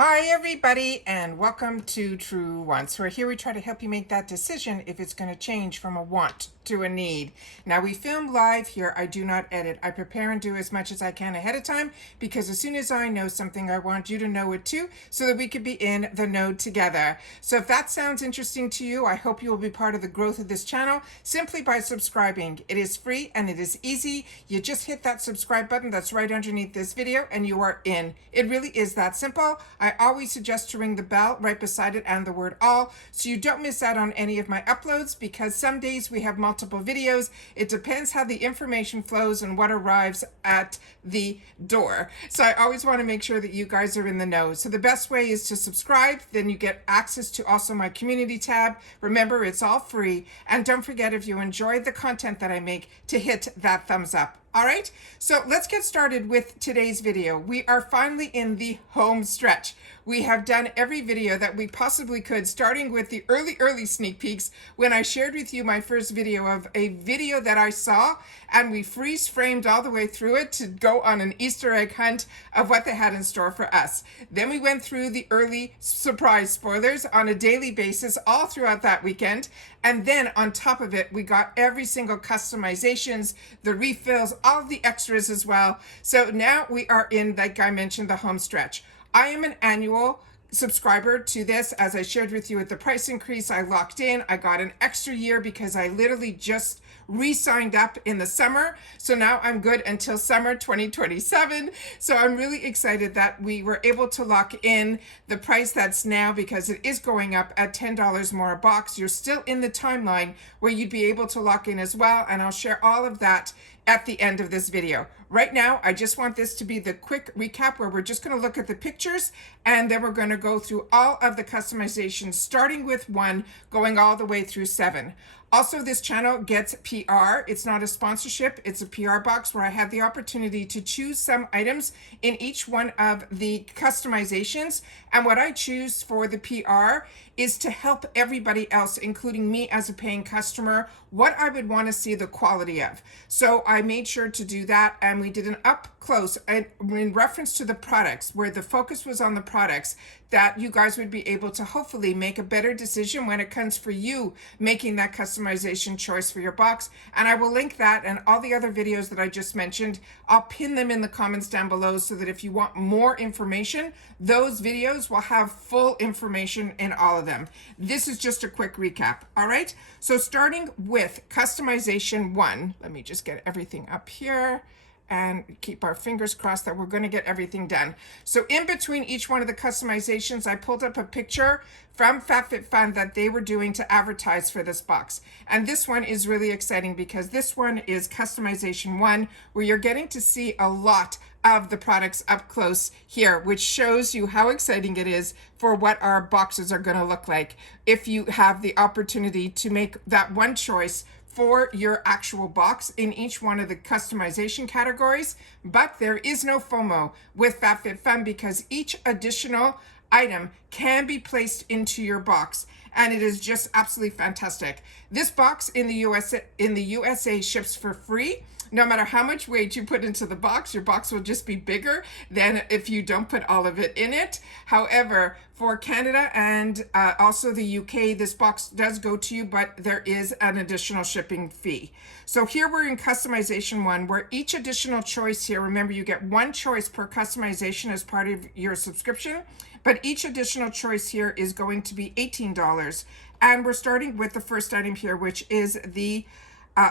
Hi everybody and welcome to Truewants, where here we try to help you make that decision if it's going to change from a want to a need. Now we film live here. I do not edit. I prepare and do as much as I can ahead of time because as soon as I know something, I want you to know it too so that we could be in the know together. So if that sounds interesting to you, I hope you will be part of the growth of this channel simply by subscribing. It is free and it is easy. You just hit that subscribe button that's right underneath this video and you are in. It really is that simple. I always suggest to ring the bell right beside it and the word all so you don't miss out on any of my uploads, because some days we have multiple videos. It depends how the information flows and what arrives at the door. So I always want to make sure that you guys are in the know. So the best way is to subscribe, then you get access to also my community tab. Remember, it's all free. And don't forget, if you enjoy the content that I make, to hit that thumbs up. All right, so let's get started with today's video. We are finally in the home stretch. We have done every video that we possibly could, starting with the early sneak peeks when I shared with you my first video of a video that I saw, and we freeze framed all the way through it to go on an Easter egg hunt of what they had in store for us. Then we went through the early surprise spoilers on a daily basis all throughout that weekend. And then on top of it, we got every single customizations, the refills, all the extras as well. So now we are in, like I mentioned, the home stretch. I am an annual subscriber to this. As I shared with you, at the price increase, I locked in. I got an extra year because I literally just re-signed up in the summer. So now I'm good until summer 2027. So I'm really excited that we were able to lock in the price that's now, because it is going up at $10 more a box. You're still in the timeline where you'd be able to lock in as well. And I'll share all of that at the end of this video. Right now, I just want this to be the quick recap where we're just going to look at the pictures and then we're going to go through all of the customizations, starting with 1, going all the way through 7. Also, this channel gets PR. It's not a sponsorship. It's a PR box where I have the opportunity to choose some items in each one of the customizations. And what I choose for the PR is to help everybody else, including me as a paying customer, what I would want to see the quality of. So I made sure to do that, and we did an up close in reference to the products, where the focus was on the products, that you guys would be able to hopefully make a better decision when it comes for you making that customization choice for your box. And I will link that and all the other videos that I just mentioned. I'll pin them in the comments down below so that if you want more information, those videos will have full information in all of them. This is just a quick recap. All right, so starting with customization 1, let me just get everything up here and keep our fingers crossed that we're going to get everything done. So in between each one of the customizations, I pulled up a picture from FabFitFun that they were doing to advertise for this box. And this one is really exciting because this one is customization 1, where you're getting to see a lot of the products up close here, which shows you how exciting it is for what our boxes are going to look like if you have the opportunity to make that one choice for your actual box in each one of the customization categories. But there is no FOMO with FabFitFun because each additional item can be placed into your box, and it is just absolutely fantastic. This box in the USA ships for free. No matter how much weight you put into the box, your box will just be bigger than if you don't put all of it in it. However, for Canada and also the UK, this box does go to you, but there is an additional shipping fee. So here we're in customization 1, where each additional choice here, remember you get 1 choice per customization as part of your subscription, but each additional choice here is going to be $18. And we're starting with the first item here, which is the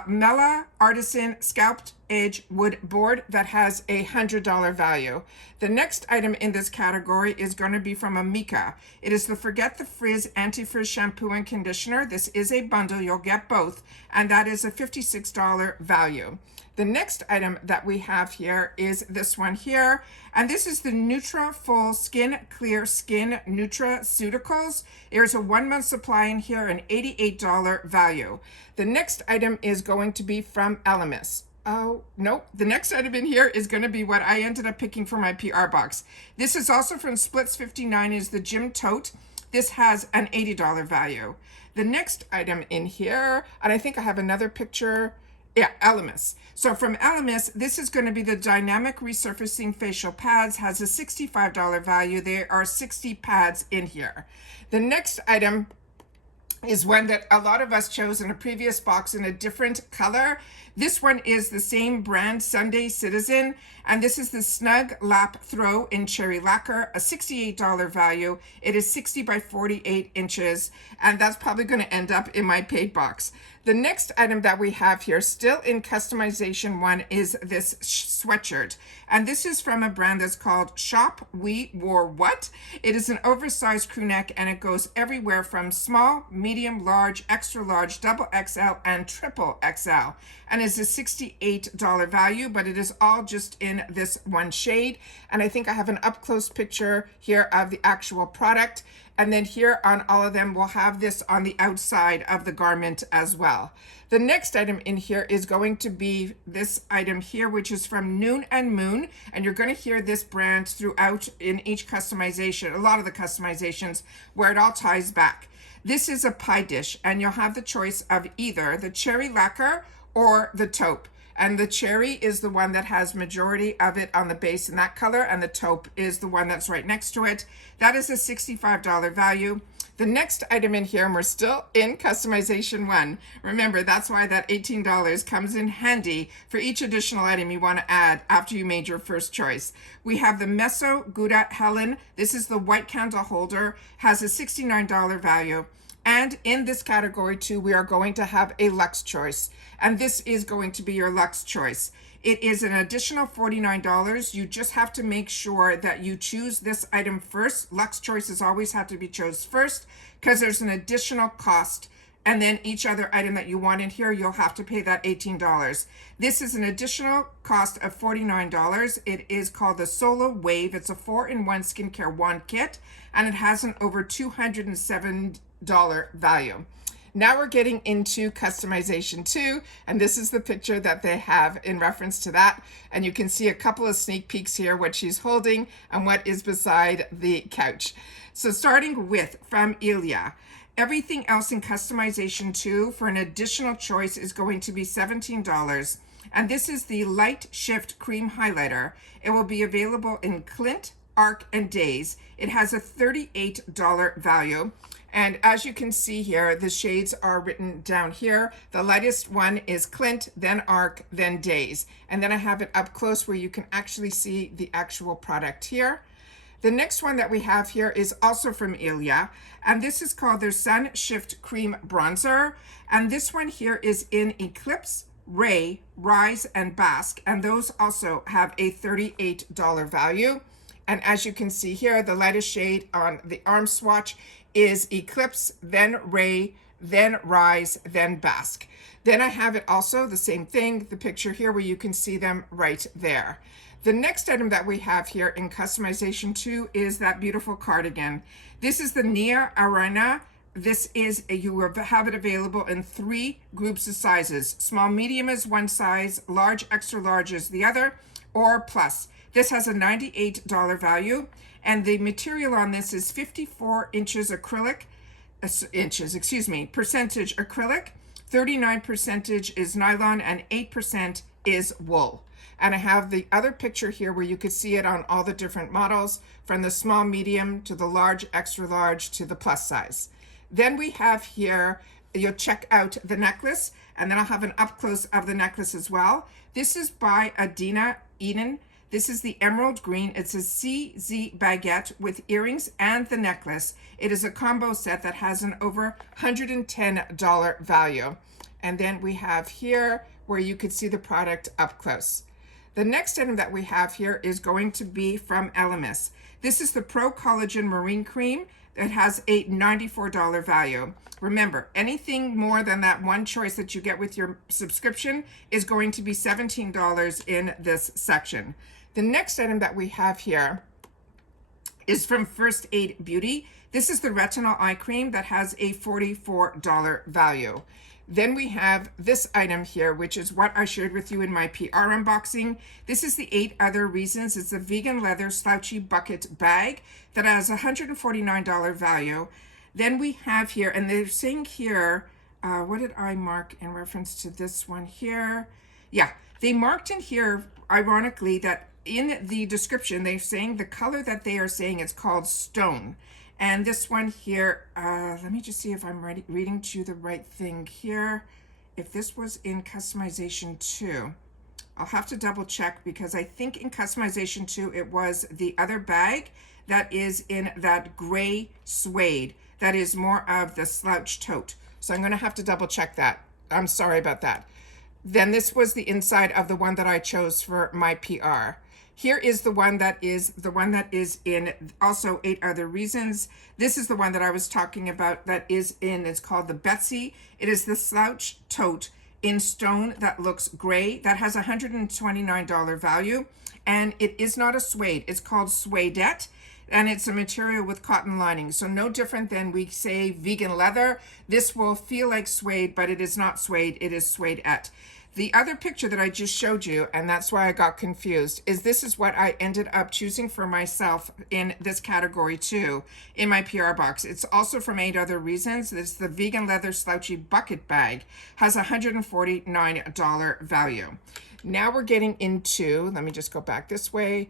Mela Artisan Scalped Edge Wood Board that has a $100 value. The next item in this category is going to be from Amika. It is the Forget the Frizz Anti-Frizz Shampoo and Conditioner. This is a bundle. You'll get both, and that is a $56 value. The next item that we have here is this one here, and this is the Nutra Full Skin Clear Skin Nutraceuticals. There's a 1-month supply in here, an $88 value. The next item is going to be from Elemis. Oh, no, the next item in here is going to be what I ended up picking for my PR box. This is also from Splits 59, is the Gym Tote. This has an $80 value. The next item in here, and I think I have another picture Yeah, Elemis. So from Elemis, this is going to be the Dynamic Resurfacing Facial Pads, has a $65 value. There are 60 pads in here. The next item is one that a lot of us chose in a previous box in a different color. This one is the same brand, Sunday Citizen, and this is the Snug Lap Throw in Cherry Lacquer, a $68 value. It is 60 by 48 inches, and that's probably going to end up in my paid box. The next item that we have here, still in customization one, is this sweatshirt. And this is from a brand that's called Shop We Wore What. It is an oversized crew neck, and it goes everywhere from small, medium, large, extra large, double XL, and triple XL. And it's a $68 value, but it is all just in this one shade. And I think I have an up-close picture here of the actual product. And then here on all of them, we'll have this on the outside of the garment as well. The next item in here is going to be this item here, which is from Noon and Moon. And you're going to hear this brand throughout in each customization, a lot of the customizations, where it all ties back. This is a pie dish, and you'll have the choice of either the cherry lacquer or the taupe. And the cherry is the one that has majority of it on the base in that color, and the taupe is the one that's right next to it. That is a $65 value. The next item in here, and we're still in customization one. Remember, that's why that $18 comes in handy for each additional item you want to add after you made your first choice. We have the Meso Gouda Helen. This is the white candle holder, has a $69 value. And in this category too, we are going to have a luxe choice. And this is going to be your luxe choice. It is an additional $49. You just have to make sure that you choose this item first. Luxe choices always have to be chosen first because there's an additional cost. And then each other item that you want in here, you'll have to pay that $18. This is an additional cost of $49. It is called the Solo Wave. It's a 4-in-1 skincare wand kit, and it has an over $207 value. Now we're getting into customization 2, and this is the picture that they have in reference to that. And you can see a couple of sneak peeks here, what she's holding and what is beside the couch. So starting with from Ilia, everything else in customization 2 for an additional choice is going to be $17. And this is the Light Shift Cream Highlighter. It will be available in Clint, Arc, and Days. It has a $38 value. And as you can see here, the shades are written down here. The lightest one is Clint, then Arc, then Days. And then I have it up close where you can actually see the actual product here. The next one that we have here is also from Ilia, and this is called their Sun Shift Cream Bronzer. And this one here is in Eclipse, Ray, Rise, and Bask, and those also have a $38 value. And as you can see here, the lightest shade on the arm swatch is Eclipse, then Ray, then Rise, then Bask. Then I have it also, the same thing, the picture here where you can see them right there. The next item that we have here in customization 2 is that beautiful cardigan. This is the Nia Arena. This is, you have it available in 3 groups of sizes. Small, medium is one size, large, extra large is the other, or plus. This has a $98 value, and the material on this is 54 inches acrylic, percentage acrylic, 39% is nylon, and 8% is wool. And I have the other picture here where you could see it on all the different models, from the small, medium, to the large, extra large, to the plus size. Then we have here, you'll check out the necklace, and then I'll have an up close of the necklace as well. This is by Adina Eden. This is the emerald green. It's a CZ baguette with earrings and the necklace. It is a combo set that has an over $110 value. And then we have here where you could see the product up close. The next item that we have here is going to be from Elemis. This is the Pro Collagen Marine Cream. It has a $94 value. Remember, anything more than that one choice that you get with your subscription is going to be $17 in this section. The next item that we have here is from First Aid Beauty. This is the Retinol Eye Cream that has a $44 value. Then we have this item here, which is what I shared with you in my PR unboxing. This is the 8 Other Reasons. It's a vegan leather slouchy bucket bag that has a $149 value. Then we have here, and they're saying here, What did I mark in reference to this one here? Yeah, they marked in here, ironically, that in the description, they're saying the color that they are saying is called stone. And this one here, let me just see if I'm reading to the right thing here. If this was in customization 2, I'll have to double check, because I think in customization 2, it was the other bag that is in that gray suede. That is more of the slouch tote. So I'm going to have to double check that. I'm sorry about that. Then this was the inside of the one that I chose for my PR. Here is the one that is in also 8 Other Reasons. This is the one that I was talking about that is in, it's called the Betsy. It is the slouch tote in stone that looks gray, that has $129 value, and it is not a suede. It's called suedette, and it's a material with cotton lining. So no different than we say vegan leather. This will feel like suede, but it is not suede, it is suedette. The other picture that I just showed you, and that's why I got confused, is this is what I ended up choosing for myself in this category too, in my PR box. It's also from 8 Other Reasons. It's the vegan leather slouchy bucket bag. Has $149 value. Now we're getting into, let me just go back this way,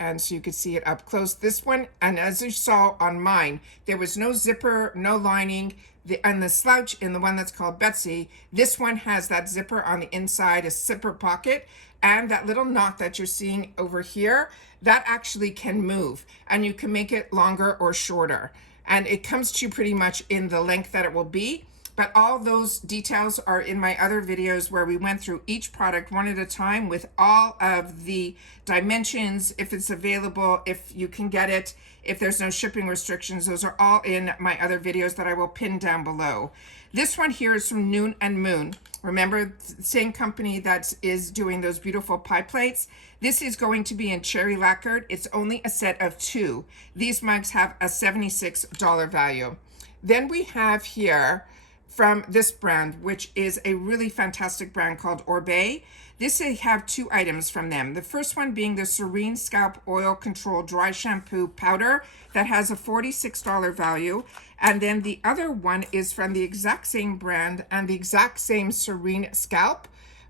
and so you can see it up close. This one, and as you saw on mine, there was no zipper, no lining. And the slouch in the one that's called Betsy, this one has that zipper on the inside, a zipper pocket, and that little knot that you're seeing over here, that actually can move, and you can make it longer or shorter. And it comes to you pretty much in the length that it will be. But all those details are in my other videos where we went through each product one at a time with all of the dimensions, if it's available, if you can get it, if there's no shipping restrictions. Those are all in my other videos that I will pin down below. This one here is from Noon and Moon. Remember, the same company that is doing those beautiful pie plates. This is going to be in cherry lacquered. It's only a set of 2. These mugs have a $76 value. Then we have here from this brand, which is a really fantastic brand called Orbe. This, I have 2 items from them. The first one being the Serene Scalp Oil Control Dry Shampoo Powder that has a $46 value. And then the other one is from the exact same brand and the exact same Serene Scalp,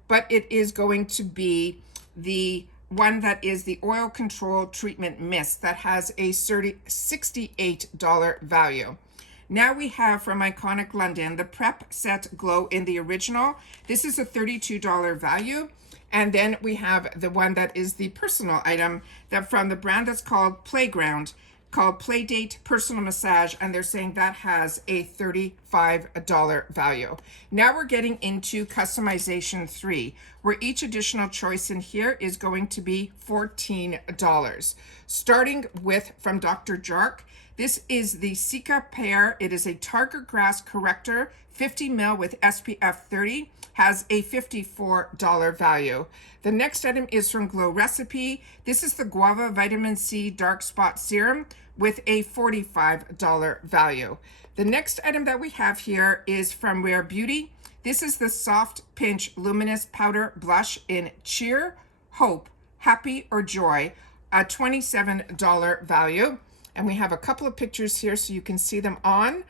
but it is going to be the one that is the Oil Control Treatment Mist that has a $68 value. Now we have from Iconic London, the Prep Set Glow in the original. This is a $32 value. And then we have the one that is the personal item that from the brand that's called Playground, called Playdate Personal Massage, and they're saying that has a $35 value. Now we're getting into customization 3, where each additional choice in here is going to be $14. Starting with from Dr. Jark, this is the Sika Pear. It is a Target Grass Corrector, 50 ml with SPF 30, has a $54 value. The next item is from Glow Recipe. This is the Guava Vitamin C Dark Spot Serum with a $45 value. The next item that we have here is from Rare Beauty. This is the Soft Pinch Luminous Powder Blush in Cheer, Hope, Happy, or Joy, a $27 value. And we have a couple of pictures here so you can see them on,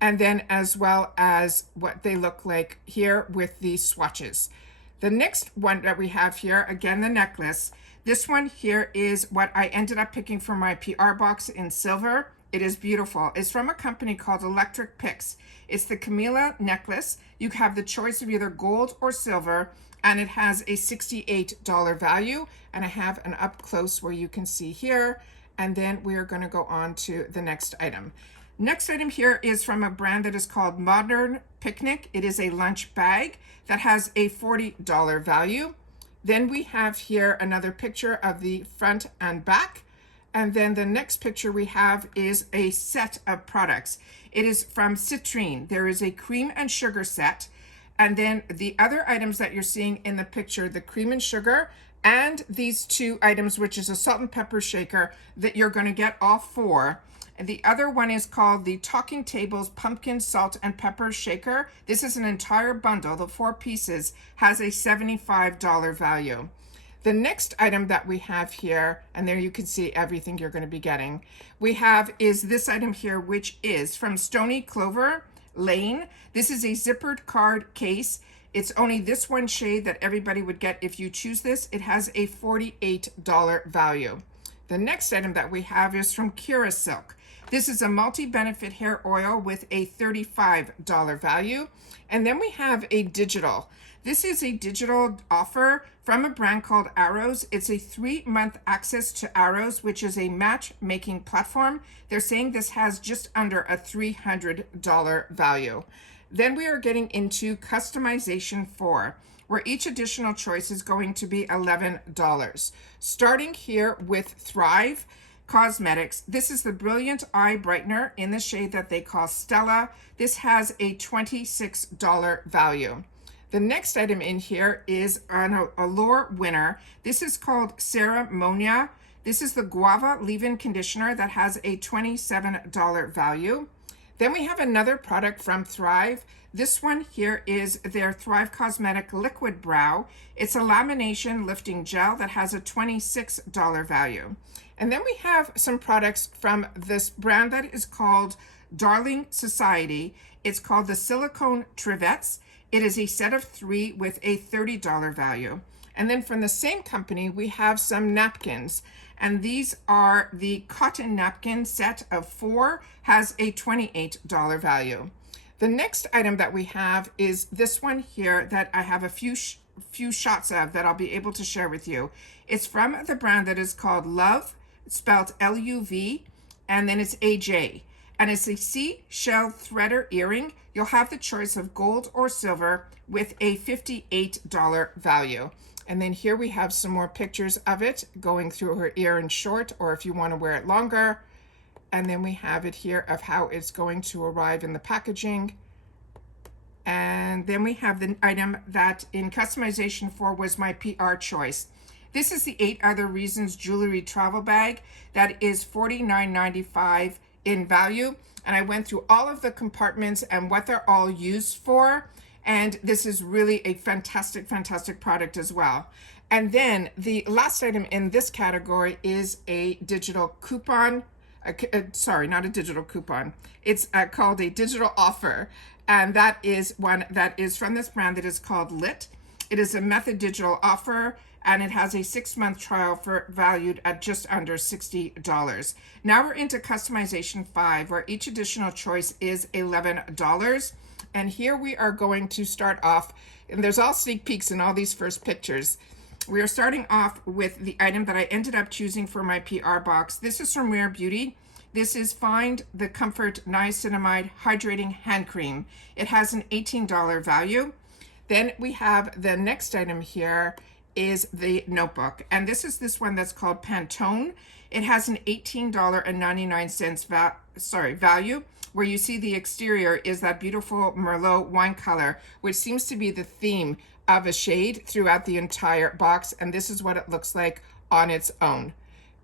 and then as well as what they look like here with these swatches. The next one that we have here, again, the necklace. This one here is what I ended up picking for my PR box in silver. It is beautiful. It's from a company called Electric Picks. It's the Camilla necklace. You have the choice of either gold or silver, and it has a $68 value. And I have an up close where you can see here. And then we are going to go on to the next item. Next item here is from a brand that is called Modern Picnic. It is a lunch bag that has a $40 value. Then we have here another picture of the front and back. And then the next picture we have is a set of products. It is from Citrine. There is a cream and sugar set. And then the other items that you're seeing in the picture, the cream and sugar, and these 2 items, which is a salt and pepper shaker that you're going to get all 4. And the other one is called the Talking Tables Pumpkin Salt and Pepper Shaker. This is an entire bundle. The 4 pieces has a $75 value. The next item that we have here, and there you can see everything you're going to be getting, we have is this item here, which is from Stony Clover, Lane. This is a zippered card case. It's only this one shade that everybody would get if you choose this. It has a $48 value. The next item that we have is from Kira Silk. This is a multi-benefit hair oil with a $35 value. And then we have a digital. This is a digital offer from a brand called Arrows. It's a 3-month access to Arrows, which is a matchmaking platform. They're saying this has just under a $300 value. Then we are getting into customization 4, where each additional choice is going to be $11. Starting here with Thrive Cosmetics. This is the Brilliant Eye Brightener in the shade that they call Stella. This has a $26 value. The next item in here is an Allure winner. This is called Ceremonia. This is the Guava Leave-In Conditioner that has a $27 value. Then we have another product from Thrive. This one here is their Thrive Cosmetic Liquid Brow. It's a lamination lifting gel that has a $26 value. And then we have some products from this brand that is called Darling Society. It's called the Silicone Trivets. It is a set of 3 with a $30 value. And then from the same company, we have some napkins. And these are the cotton napkin set of 4, has a $28 value. The next item that we have is this one here that I have a few shots of that I'll be able to share with you. It's from the brand that is called Love, spelled L-U-V, and then it's AJ. And it's a seashell threader earring. You'll have the choice of gold or silver with a $58 value. And then here we have some more pictures of it going through her ear in short, or if you want to wear it longer. And then we have it here of how it's going to arrive in the packaging. And then we have the item that in customization 4 was my PR choice. This is the 8 Other Reasons jewelry travel bag that is $49.95 in value. And I went through all of the compartments and what they're all used for. And this is really a fantastic, fantastic product as well. And then the last item in this category is a digital coupon. Sorry, not a digital coupon. It's called a digital offer. And that is one that is from this brand that is called Lit. It is a method digital offer, and it has a 6-month trial for valued at just under $60. Now we're into customization 5, where each additional choice is $11. And here we are going to start off, and there's all sneak peeks in all these first pictures. We are starting off with the item that I ended up choosing for my PR box. This is from Rare Beauty. This is Find the Comfort Niacinamide Hydrating Hand Cream. It has an $18 value. Then we have the next item here is the notebook. And this is this one that's called Pantone. It has an $18.99 value, where you see the exterior is that beautiful Merlot wine color, which seems to be the theme of a shade throughout the entire box. And this is what it looks like on its own.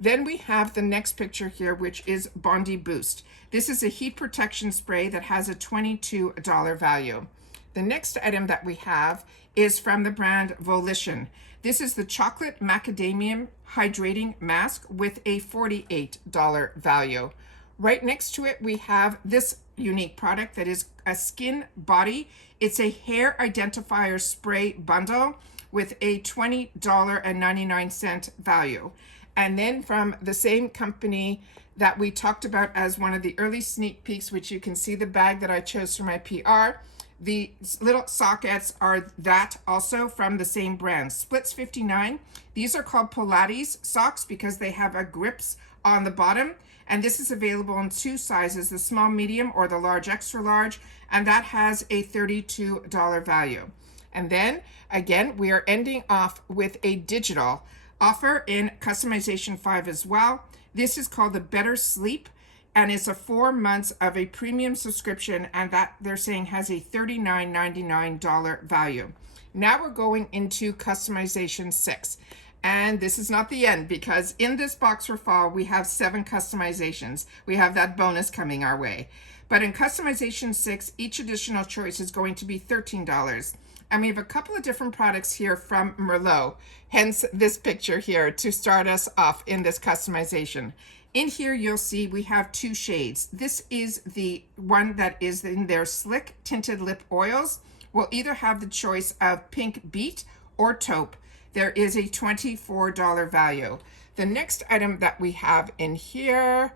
Then we have the next picture here, which is Bondi Boost. This is a heat protection spray that has a $22 value. The next item that we have is from the brand Volition. This is the Chocolate Macadamium Hydrating Mask with a $48 value. Right next to it, we have this unique product that is a Skin Body. It's a hair identifier spray bundle with a $20.99 value. And then from the same company that we talked about as one of the early sneak peeks, which you can see the bag that I chose for my PR, the little sockets are that also from the same brand, Splits 59. These are called Pilates socks because they have a grips on the bottom. And this is available in 2 sizes, the small medium or the large extra large. And that has a $32 value. And then again, we are ending off with a digital offer in customization 5 as well. This is called the Better Sleep, and it's a 4 months of a premium subscription, and that they're saying has a $39.99 value. Now we're going into customization 6. And this is not the end, because in this box for fall, we have 7 customizations. We have that bonus coming our way. But in customization 6, each additional choice is going to be $13. And we have a couple of different products here from Merlot, hence this picture here to start us off in this customization. In here, you'll see we have two shades. This is the one that is in their Slick Tinted Lip Oils. We'll either have the choice of Pink Beet or Taupe. There is a $24 value. The next item that we have in here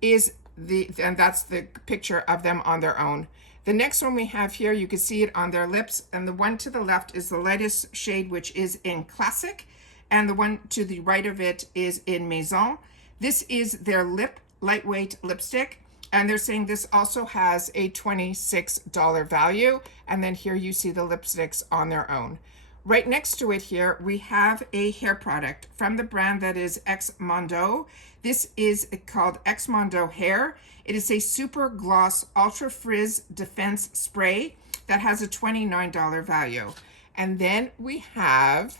is and that's the picture of them on their own. The next one we have here, you can see it on their lips, and the one to the left is the lightest shade, which is in Classic, and the one to the right of it is in Maison. This is their lip lightweight lipstick, and they're saying this also has a $26 value, and then here you see the lipsticks on their own. Right next to it here, we have a hair product from the brand that is X Mondo. This is called X Mondo Hair. It is a super gloss ultra frizz defense spray that has a $29 value. And then we have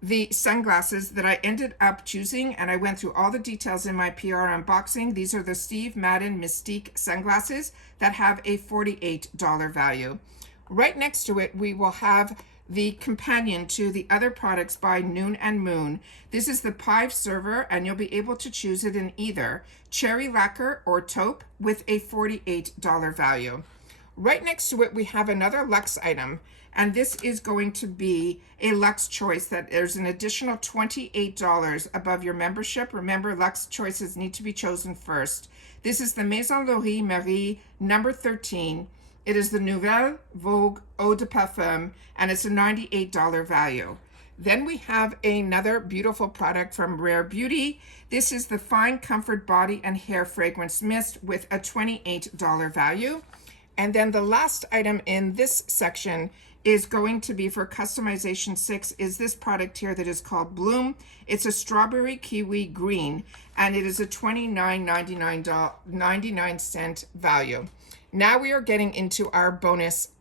the sunglasses that I ended up choosing, and I went through all the details in my PR unboxing. These are the Steve Madden Mystique sunglasses that have a $48 value. Right next to it, we will have the companion to the other products by Noon and Moon. This is the Pive Server, and you'll be able to choose it in either Cherry Lacquer or Taupe with a $48 value. Right next to it, we have another Luxe item, and this is going to be a Luxe choice that there's an additional $28 above your membership. Remember, Luxe choices need to be chosen first. This is the Maison Laurier Marie number 13. It is the Nouvelle Vogue Eau de Parfum, and it's a $98 value. Then we have another beautiful product from Rare Beauty. This is the Fine Comfort Body and Hair Fragrance Mist with a $28 value. And then the last item in this section is going to be for customization 6 is this product here that is called Bloom. It's a strawberry kiwi green, and it is a $29.99 value. Now we are getting into our bonus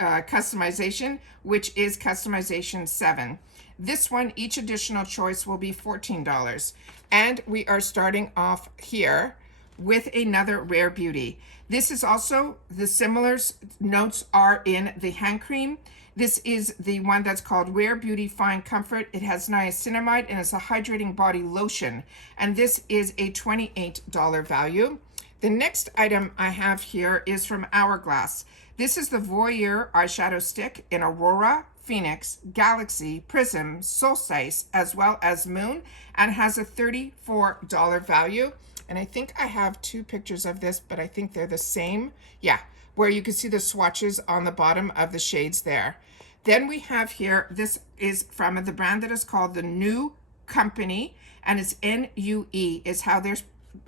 customization, which is customization 7. This one, each additional choice will be $14. And we are starting off here with another Rare Beauty. This is also, the similar notes are in the hand cream. This is the one that's called Rare Beauty Fine Comfort. It has niacinamide and it's a hydrating body lotion. And this is a $28 value. The next item I have here is from Hourglass. This is the Voyeur eyeshadow stick in Aurora, Phoenix, Galaxy, Prism, Solstice, as well as Moon, and has a $34 value. And I think I have two pictures of this, but I think they're the same. Yeah, where you can see the swatches on the bottom of the shades there. Then we have here, this is from the brand that is called the New Company, and it's N-U-E is how they're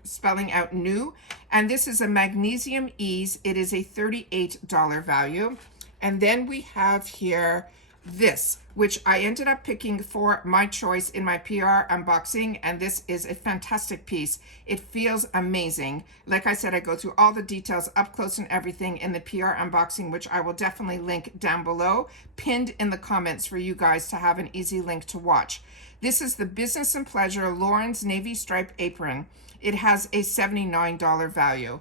spelling out new. And this is a Magnesium Ease. It is a $38 value. And then we have here this, which I ended up picking for my choice in my PR unboxing, and this is a fantastic piece. It feels amazing. Like I said, I go through all the details up close and everything in the PR unboxing, which I will definitely link down below, pinned in the comments for you guys to have an easy link to watch. This is the Business and Pleasure Lauren's Navy Stripe Apron. It has a $79 value.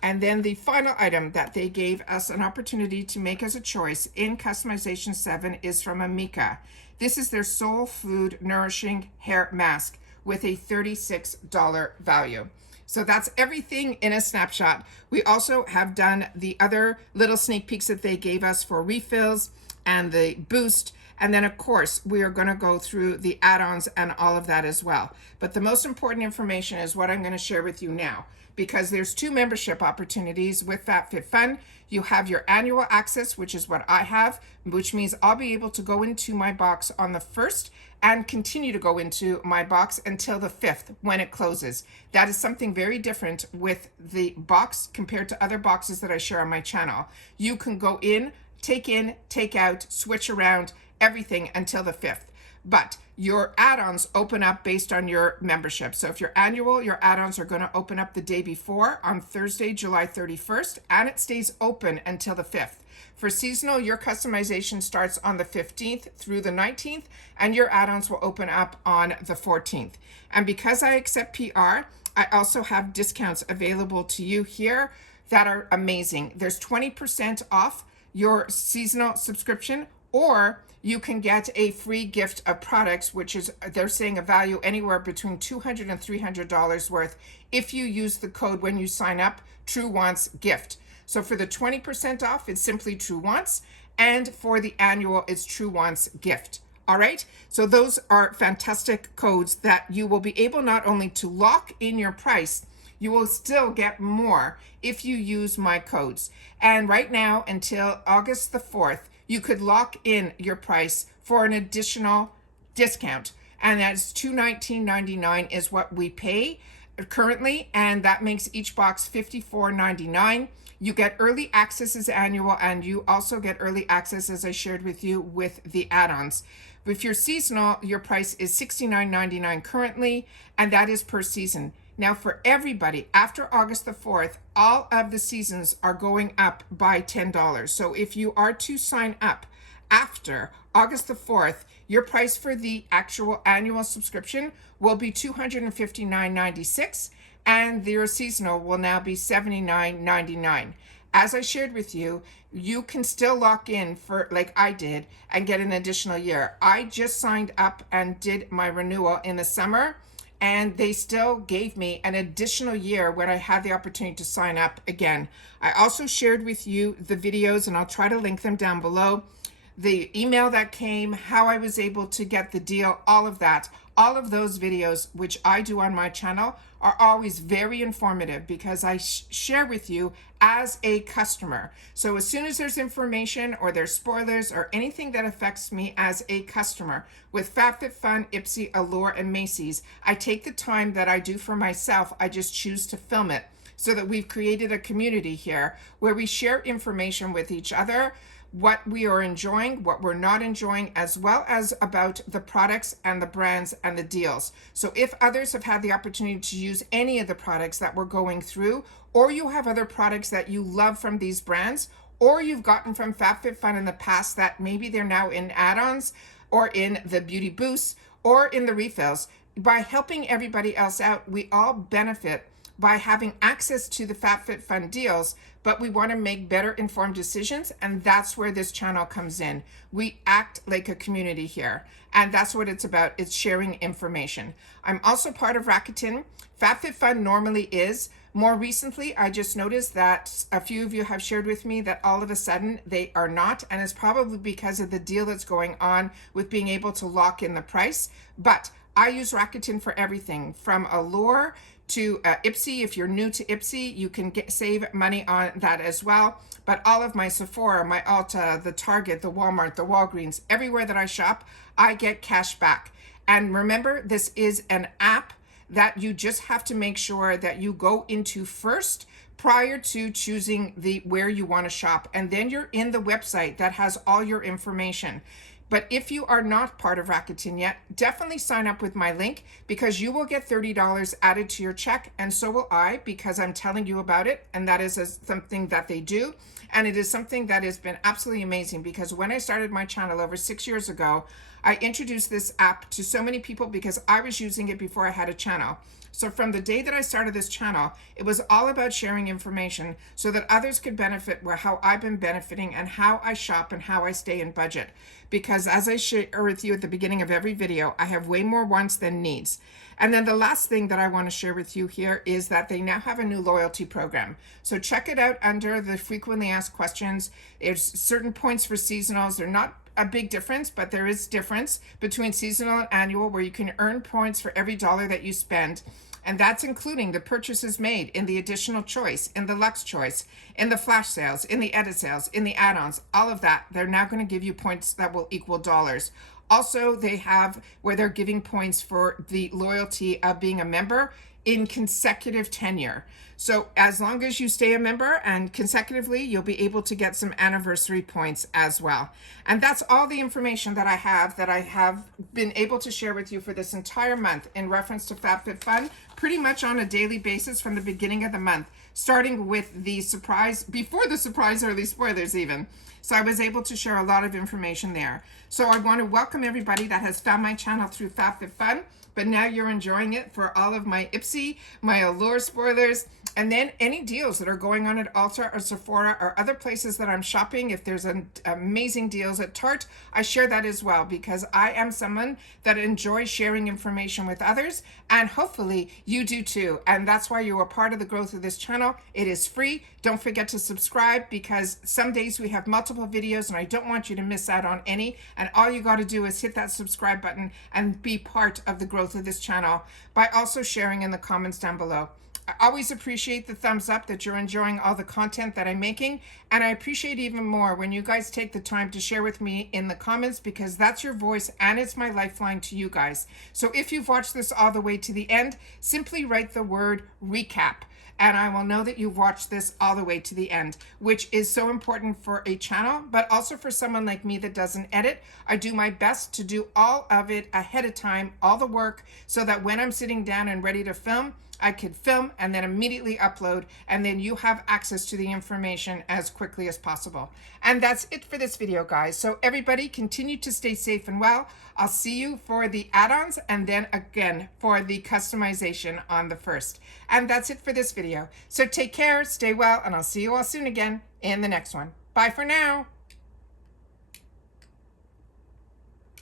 And then the final item that they gave us an opportunity to make as a choice in customization 7 is from Amika. This is their Soul Food Nourishing Hair Mask with a $36 value. So that's everything in a snapshot. We also have done the other little sneak peeks that they gave us for refills and the boost. And then, of course, we are going to go through the add-ons and all of that as well. But the most important information is what I'm going to share with you now, because there's 2 membership opportunities with FabFitFun. You have your annual access, which is what I have, which means I'll be able to go into my box on the 1st and continue to go into my box until the 5th when it closes. That is something very different with the box compared to other boxes that I share on my channel. You can go in, take out, switch around, everything until the 5th. But your add-ons open up based on your membership. So if you're annual, your add-ons are going to open up the day before on Thursday, July 31st, and it stays open until the 5th. For seasonal, your customization starts on the 15th through the 19th, and your add-ons will open up on the 14th. And because I accept PR, I also have discounts available to you here that are amazing. There's 20% off your seasonal subscription or you can get a free gift of products, which is, they're saying, a value anywhere between $200 and $300 worth if you use the code when you sign up, Truewants gift. So for the 20% off, it's simply Truewants, and for the annual, it's Truewants gift. All right, so those are fantastic codes that you will be able not only to lock in your price, you will still get more if you use my codes. And right now, until August the 4th, you could lock in your price for an additional discount. And that's $219.99 is what we pay currently, and that makes each box $54.99. You get early access as annual, and you also get early access, as I shared with you, with the add-ons. If you're seasonal, your price is $69.99 currently, and that is per season. Now, for everybody, after August the 4th, all of the seasons are going up by $10. So if you are to sign up after August the 4th, your price for the actual annual subscription will be $259.96, and your seasonal will now be $79.99. As I shared with you, you can still lock in for, like I did, and get an additional year. I just signed up and did my renewal in the summer, and they still gave me an additional year when I had the opportunity to sign up again. I also shared with you the videos, and I'll try to link them down below. The email that came, how I was able to get the deal, all of that. All of those videos, which I do on my channel, are always very informative because I share with you as a customer. So as soon as there's information or there's spoilers or anything that affects me as a customer with FabFitFun, Ipsy, Allure, and Macy's, I take the time that I do for myself. I just choose to film it so that we've created a community here where we share information with each other, what we are enjoying, what we're not enjoying, as well as about the products and the brands and the deals. So if others have had the opportunity to use any of the products that we're going through, or you have other products that you love from these brands, or you've gotten from FabFitFun in the past that maybe they're now in add-ons or in the beauty boosts or in the refills, by helping everybody else out, we all benefit by having access to the FabFitFun deals, but we want to make better informed decisions, and that's where this channel comes in. We act like a community here, and that's what it's about. It's sharing information. I'm also part of Rakuten. FabFitFun normally is. More recently, I just noticed that a few of you have shared with me that all of a sudden they are not, and it's probably because of the deal that's going on with being able to lock in the price. But I use Rakuten for everything from Allure to Ipsy. If you're new to Ipsy, you can save money on that as well. But all of my Sephora, my Ulta, the Target, the Walmart, the Walgreens, everywhere that I shop, I get cash back. And remember, this is an app that you just have to make sure that you go into first prior to choosing where you want to shop. And then you're in the website that has all your information. But if you are not part of Rakuten yet, definitely sign up with my link, because you will get $30 added to your check, and so will I, because I'm telling you about it, and that is something that they do. And it is something that has been absolutely amazing, because when I started my channel over 6 years ago, I introduced this app to so many people because I was using it before I had a channel. So from the day that I started this channel, it was all about sharing information so that others could benefit how I've been benefiting and how I shop and how I stay in budget. Because as I share with you at the beginning of every video, I have way more wants than needs. And then the last thing that I want to share with you here is that they now have a new loyalty program. So check it out under the frequently asked questions. There's certain points for seasonals. They're not a big difference, but there is difference between seasonal and annual, where you can earn points for every dollar that you spend. And that's including the purchases made in the additional choice, in the Luxe choice, in the flash sales, in the edit sales, in the add-ons, all of that. They're now going to give you points that will equal dollars. Also, they have where they're giving points for the loyalty of being a member in consecutive tenure. So as long as you stay a member and consecutively, you'll be able to get some anniversary points as well. And that's all the information that I have been able to share with you for this entire month in reference to FabFitFun, pretty much on a daily basis from the beginning of the month, starting with the surprise, before the surprise early spoilers even. So I was able to share a lot of information there. So I want to welcome everybody that has found my channel through FabFitFun. but now you're enjoying it for all of my ipsy, my allure spoilers, and then any deals that are going on at Ulta or Sephora or other places that I'm shopping. If there's amazing deals at Tarte, I share that as well, because I am someone that enjoys sharing information with others, and hopefully you do too. And that's why you are part of the growth of this channel. It is free. Don't forget to subscribe, because some days we have multiple videos and I don't want you to miss out on any. And all you got to do is hit that subscribe button and be part of the growth of this channel by also sharing in the comments down below. I always appreciate the thumbs up that you're enjoying all the content that I'm making, and I appreciate even more when you guys take the time to share with me in the comments, because that's your voice and it's my lifeline to you guys. So if you've watched this all the way to the end, simply write the word recap, and I will know that you've watched this all the way to the end, which is so important for a channel, but also for someone like me that doesn't edit. I do my best to do all of it ahead of time, all the work, so that when I'm sitting down and ready to film, I could film and then immediately upload, and then you have access to the information as quickly as possible. And that's it for this video, guys. So everybody continue to stay safe and well. I'll see you for the add-ons and then again for the customization on the 1st. And that's it for this video. So take care, stay well, and I'll see you all soon again in the next one. Bye for now.